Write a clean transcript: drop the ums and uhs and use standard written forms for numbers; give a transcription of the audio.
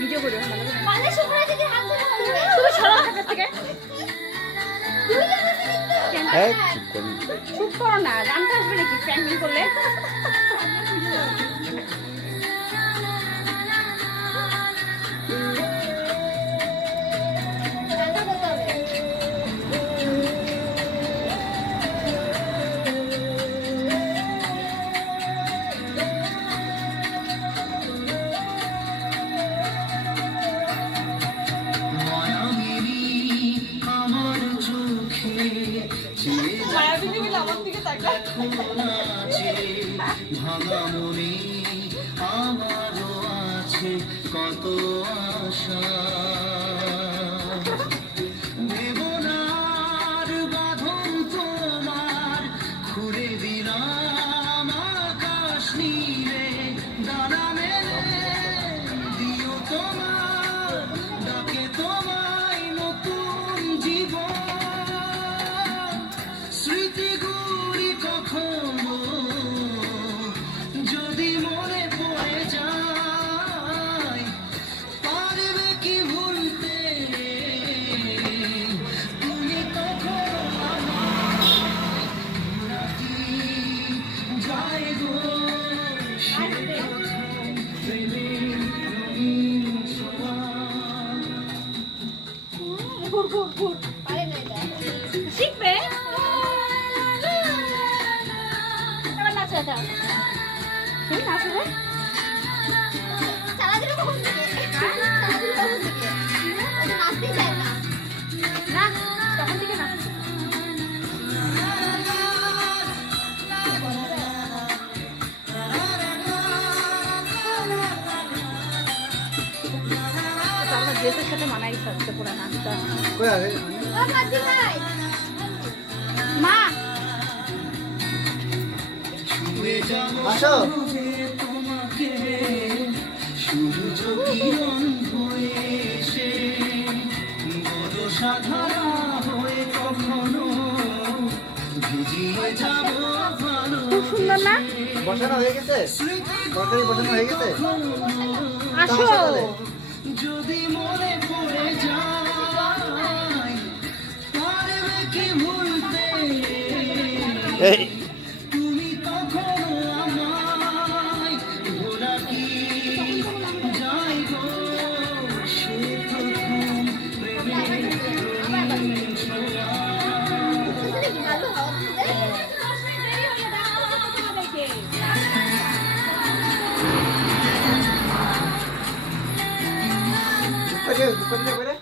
Video করি মানে শুকনো থেকে হাত ধরে তুমি সরো কাছ থেকে এই চুপ করুন। চুপ করো না, গানটা আসবে নাকি প্র্যাঙ্কিং করলে? ভাঙা মনে আমারও আছে কত আশা দেবনার বাঁধন তোমার খুলে দিলাম আকাশ নীলে দানা মেলে দিও তোমার ডাকে তোমায় নতুন জীবন স্মৃতিগুলি কখনো যদি মনে পড়ে যায় পারবে কি ভুলতে তুমি কখনো আমার নাকি যায় গো সে প্রথম প্রেমের রঙিন ছোঁয়া শিখবে এবার নাচা দাও। তুমি নাচো রে। চালা দিলে কখন থেকে চালা দিলে কখন থেকে ওটা নাচতে চায় না না তখন থেকে নাচ। আমরা ড্রেসের সাথে মানাই সাজতে পুরো নাচটা। কই আরে ও মাঝি ভাই মা ছুঁয়ে যাবো আসো। তোমাকে সূর্য কিরণ হয়ে এসে বড় সাধারা হয়ে কখনো ভিজিয়ে যাব ভালো খুব সুন্দর না? বসানো হয়ে গেছে? তরকারি বসানো হয়ে গেছে? আসো। যদি মনে পড়ে যায় পারবে কি ভুলতে এই তুমি কখনো আমায় ভোলা কি যাই গো সে প্রথম প্রেমের রঙিন ছোঁয়া ভালো হাওয়া দিতে দুঃখ করে